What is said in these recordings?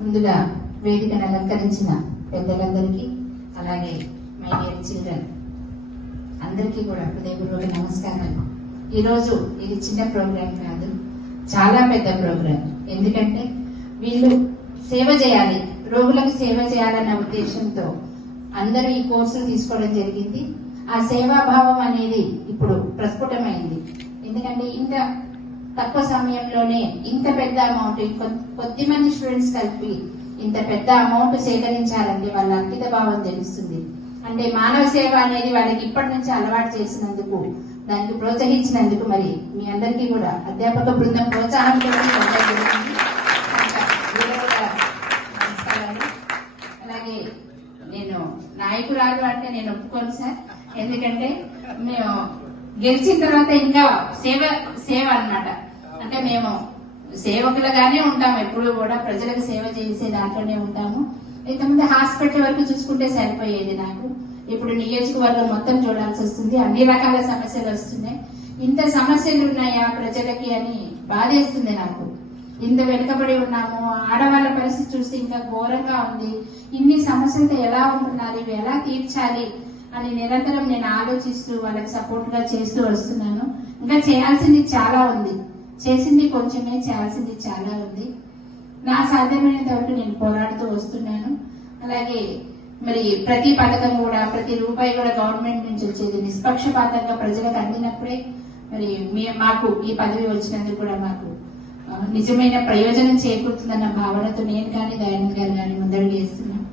ముందుగా వేదికను అలంకరించిన పెద్దలందరికీ అలాగే మై డియర్ చిల్డ్రన్ అందరికీ కూడా హృదయపూర్వక నమస్కారాలు. ఈరోజు ఇది చిన్న ప్రోగ్రాం కాదు, చాలా పెద్ద ప్రోగ్రాం. ఎందుకంటే వీళ్ళు సేవ చేయాలి, రోగులకు సేవ చేయాలన్న ఉద్దేశంతో అందరూ ఈ కోర్సులు తీసుకోవడం జరిగింది. ఆ సేవాభావం అనేది ఇప్పుడు ప్రస్ఫుటమైంది. ఎందుకంటే ఇంత తక్కువ సమయంలోనే ఇంత పెద్ద అమౌంట్, కొద్ది మంది స్టూడెంట్స్ కలిపి ఇంత పెద్ద అమౌంట్ సేకరించాలంటే వాళ్ళ అంకిత భావం తెలుస్తుంది. అంటే మానవ సేవ అనేది వాళ్ళకి ఇప్పటి నుంచి అలవాటు చేసినందుకు, దానికి ప్రోత్సహించినందుకు మరి మీ అందరికీ కూడా అధ్యాపక బృందం ప్రోత్సాహం అలాగే నేను నాయకురాలు అంటే నేను ఒప్పుకోను సార్. ఎందుకంటే మేము గెలిచిన తర్వాత ఇంకా సేవ అన్నమాట. అంటే మేము సేవకులుగానే ఉంటాము, ఎప్పుడు కూడా ప్రజలకు సేవ చేసే దాంట్లోనే ఉంటాము. ఇంతకుముందు హాస్పిటల్ వరకు చూసుకుంటే సరిపోయేది నాకు, ఇప్పుడు నియోజకవర్గం మొత్తం చూడాల్సి వస్తుంది. అన్ని రకాల సమస్యలు వస్తున్నాయి. ఇంత సమస్యలు ఉన్నాయా ప్రజలకి అని బాధేస్తుంది నాకు. ఇంత వెనుకబడి ఉన్నాము, ఆడవాళ్ళ పరిస్థితి చూస్తే ఇంకా ఘోరంగా ఉంది. ఇన్ని సమస్యలతో ఎలా ఉంటున్నారు, ఇవి ఎలా తీర్చాలి అని నిరంతరం నేను ఆలోచిస్తూ వాళ్ళకి సపోర్ట్ గా చేస్తూ వస్తున్నాను. ఇంకా చేయాల్సింది చాలా ఉంది, చేసింది కొంచెమే, చేయాల్సింది చాలా ఉంది. నా సాధ్యమైనంత వరకు నేను పోరాడుతూ వస్తున్నాను. అలాగే మరి ప్రతి పథకం కూడా, ప్రతి రూపాయి కూడా గవర్నమెంట్ నుంచి వచ్చేది నిష్పక్షపాతంగా ప్రజలకు అందినప్పుడే మరి మాకు ఈ పదవి వచ్చినందుకు కూడా మాకు నిజమైన ప్రయోజనం చేకూరుతుందన్న భావనతో నేను కానీ దయానంద్ గారు కానీ ముందడుగు వేస్తున్నాను.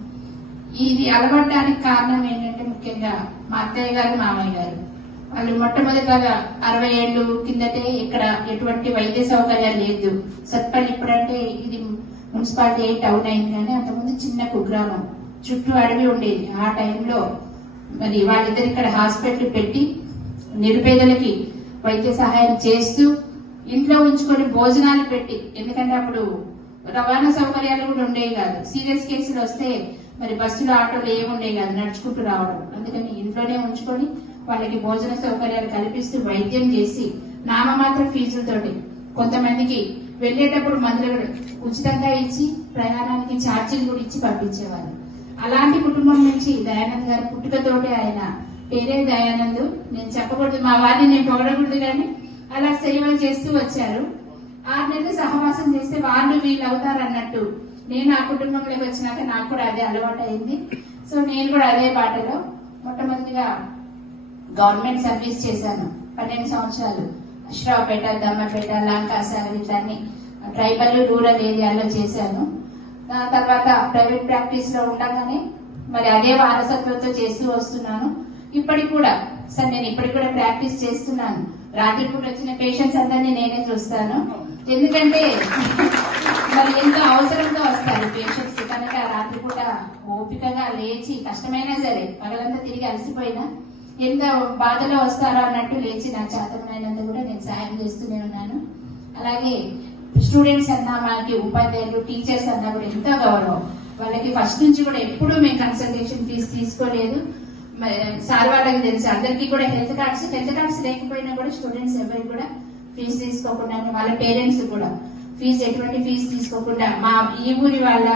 ఇది అలవడడానికి కారణం ఏంటంటే ముఖ్యంగా మా అత్తయ్య గారు, మామయ్య గారు వాళ్ళు మొట్టమొదటగా 60 ఏళ్లు కిందటే ఇక్కడ ఎటువంటి వైద్య సౌకర్యాలు లేదు. సత్పల్లి ఇప్పుడంటే ఇది మున్సిపాలిటీ టౌన్ అయింది, కానీ అంతకుముందు చిన్న కుగ్రామం, చుట్టూ అడవి ఉండేది. ఆ టైంలో మరి వాళ్ళిద్దరు ఇక్కడ హాస్పిటల్ పెట్టి నిరుపేదలకి వైద్య సహాయం చేస్తూ ఇంట్లో ఉంచుకొని భోజనాలు పెట్టి, ఎందుకంటే అప్పుడు రవాణా సౌకర్యాలు కూడా ఉండేవి కాదు. సీరియస్ కేసులు వస్తే మరి బస్సులు, ఆటోలు ఏముండేవి కాదు, నడుచుకుంటూ రావడం. అందుకని ఇంట్లోనే ఉంచుకొని వాళ్ళకి భోజన సౌకర్యాలు కల్పిస్తూ వైద్యం చేసి నామమాత్ర ఫీజులతోటి కొంతమందికి వెళ్లేటప్పుడు మందులు ఉచితంగా ఇచ్చి ప్రయాణానికి ఛార్జీలు కూడా ఇచ్చి పంపించేవారు. అలాంటి కుటుంబం నుంచి దయానంద్ గారి పుట్టుకతోటే, ఆయన పేరే దయానంద్, నేను చెప్పకూడదు, మా వారిని నేను పొగడకూడదు, కానీ అలా సేవలు చేస్తూ వచ్చారు. 6 నెలలు సహవాసం చేస్తే వాళ్ళు వీళ్ళు అవుతారు అన్నట్టు నేను ఆ కుటుంబంలోకి వచ్చినాక నాకు కూడా అదే అలవాటు అయింది. సో నేను కూడా అదే బాటలో మొట్టమొదటిగా గవర్నమెంట్ సర్వీస్ చేశాను. 12 సంవత్సరాలు అశ్రావుపేట, దమ్మపేట, లంకాసాగర్ ఇట్లన్నీ ట్రైబల్ రూరల్ ఏరియాలో చేశాను. తర్వాత ప్రైవేట్ ప్రాక్టీస్ లో ఉండగానే మరి అదే వారసత్వంతో చేస్తూ వస్తున్నాను. ఇప్పటికి కూడా సార్ నేను ఇప్పటికి కూడా ప్రాక్టీస్ చేస్తున్నాను. రాత్రిపూట వచ్చిన పేషెంట్స్ అందరినీ నేనే చూస్తాను. ఎందుకంటే మరి ఎంతో అవసరంతో వస్తారు పేషెంట్స్ కనుక రాత్రిపూట ఓపికగా లేచి, కష్టమైనా సరే పగలంతా తిరిగి అలసిపోయినా ఎంత బాధలో వస్తారో అన్నట్టు లేచి నా చేతనైనంత కూడా నేను సాయం చేస్తూనే ఉన్నాను. అలాగే స్టూడెంట్స్ అన్నా, మనకి ఉపాధ్యాయులు, టీచర్స్ అన్నా కూడా ఎంతో గౌరవం. వాళ్ళకి ఫస్ట్ నుంచి కూడా ఎప్పుడూ మేము కన్సల్టేషన్ ఫీజు తీసుకోలేదు. సార్ వాళ్ళకి తెలుసు, అందరికీ కూడా హెల్త్ కార్డ్స్ లేకపోయినా కూడా స్టూడెంట్స్ ఎవరికి కూడా ఫీజు తీసుకోకుండా, వాళ్ళ పేరెంట్స్ కూడా ఎటువంటి ఫీజు తీసుకోకుండా, మా ఈ ఊరి వాళ్ళ,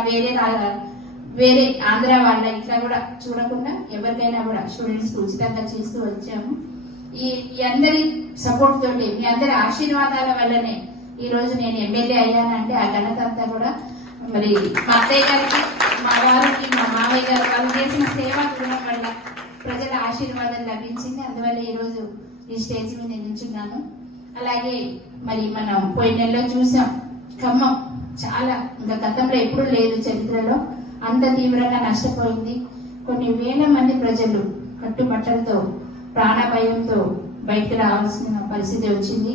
వేరే ఆంధ్ర వాళ్ళ ఇట్లా కూడా చూడకుండా ఎవరికైనా కూడా స్టూడెంట్స్ కి ఉచితంగా చేస్తూ వచ్చాము. ఈ అందరి సపోర్ట్ తోటి, మీ అందరి ఆశీర్వాదాల వల్లనే ఈ రోజు నేను ఎమ్మెల్యే అయ్యానంటే ఆ ఘనత అంతా కూడా మరి మా అత్తయ్య గారికి, మా వారికి, మా మామయ్య గారు వాళ్ళు చేసిన సేవా గుణం వల్ల ప్రజల ఆశీర్వాదం లభించింది. అందువల్ల ఈ రోజు ఈ స్టేజ్ మీద నిల్చున్నాను. అలాగే మరి మనం పోయిన నెలలో చూసాం, ఖమ్మం చాలా ఇంకా గతంలో ఎప్పుడు లేదు చరిత్రలో, అంత తీవ్రంగా నష్టపోయింది. కొన్ని వేల మంది ప్రజలు కట్టుబట్టలతో, ప్రాణభయంతో బయటకు రావాల్సిన పరిస్థితి వచ్చింది.